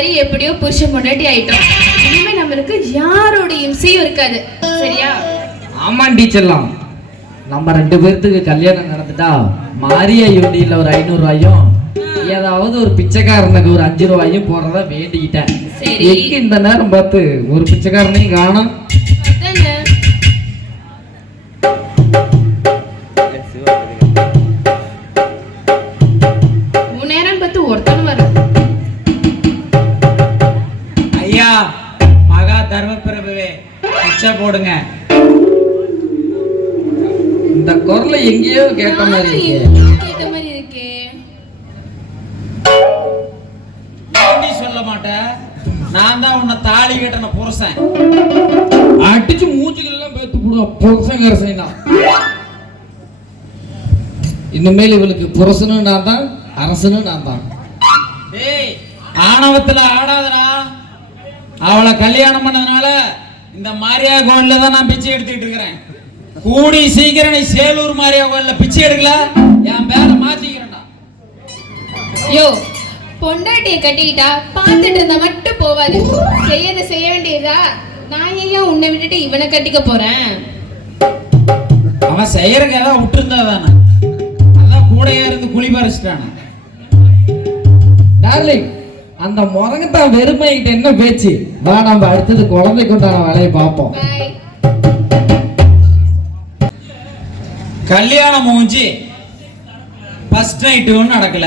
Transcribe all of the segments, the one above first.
மாதிரி எப்படியோ புருஷன் முன்னாடி ஆயிட்டோம். இனிமே நம்மளுக்கு யாரோட இம்சையும் இருக்காது. சரியா? ஆமா டீச்சர்லாம், நம்ம 2 பேர்த்துக்கு கல்யாணம் நடந்துட்டா மாரியா யூனியில் ஒரு 500 ரூபாயும் ஏதாவது ஒரு பிச்சைக்காரனுக்கு ஒரு 5 ரூபாயும் போடுறதா வேண்டிக்கிட்டேன். எங்க இந்த நேரம் பார்த்து ஒரு பிச்சைக்காரனையும் காணோம். நேரம் பார்த்து ஒருத்தனும் வர. ஐயா மகா தர்மபிரபுவே பிச்சை போடுங்க. இந்த குரலை எங்கேயோ கேட்ட மாதிரி இருக்கே. சொல்ல மாட்டேன், நான் தான் உன்னை தாலி கட்டின புருஷன். அடிச்சு மூஞ்சிகள் பேத்து போடுவோம் புருஷன் கரசைனா. இனிமேல் இவளுக்கு புருஷனும் நான் தான், அரசனும் நான் தான். ஏய் ஆணவத்துல ஆடாதடா. அவளை கல்யாணம் பண்ணதுனால இந்த மாரியா கோயில்ல தான் நான் பிச்சை எடுத்துக்கிட்டு இருக்கிறேன். கூடி சீக்கிரம் நீ சேலூர் மாரியா கோயில்ல பிச்சை எடுக்கல, என் பேரை மாத்திக்கிறேன்டா. யோ, பொண்டாட்டியை கட்டிக்கிட்டா பார்த்துட்டு இருந்தா மட்டும் போவாது, செய்ய வேண்டியதா. நான் ஏன் உன்னை விட்டுட்டு இவனை கட்டிக்க போறேன்? அவன் செய்யறதுக்கு ஏதாவது விட்டுருந்தா தானே, அதான் கூடையா இருந்து குழி பறிச்சிட்டானே. டார்லிங், அந்த முறங்கத்தான் வெறுமைகிட்ட என்ன பேச்சு? வா நம்ம அடுத்தது குழந்தைக்கு உண்டான வேலையை பார்ப்போம். கல்யாணம் முடிஞ்சு ஃபர்ஸ்ட் நைட்டு ஒன்றும் நடக்கல.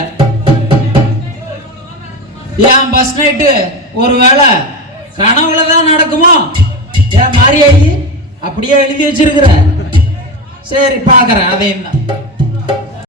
ஏன் ஃபர்ஸ்ட் நைட்டு ஒருவேளை கனவுல தான் நடக்குமோ? ஏன் மாரியாயி அப்படியே எழுதி வச்சிருக்கிற? சரி பாக்குறேன் அதையும் தான்.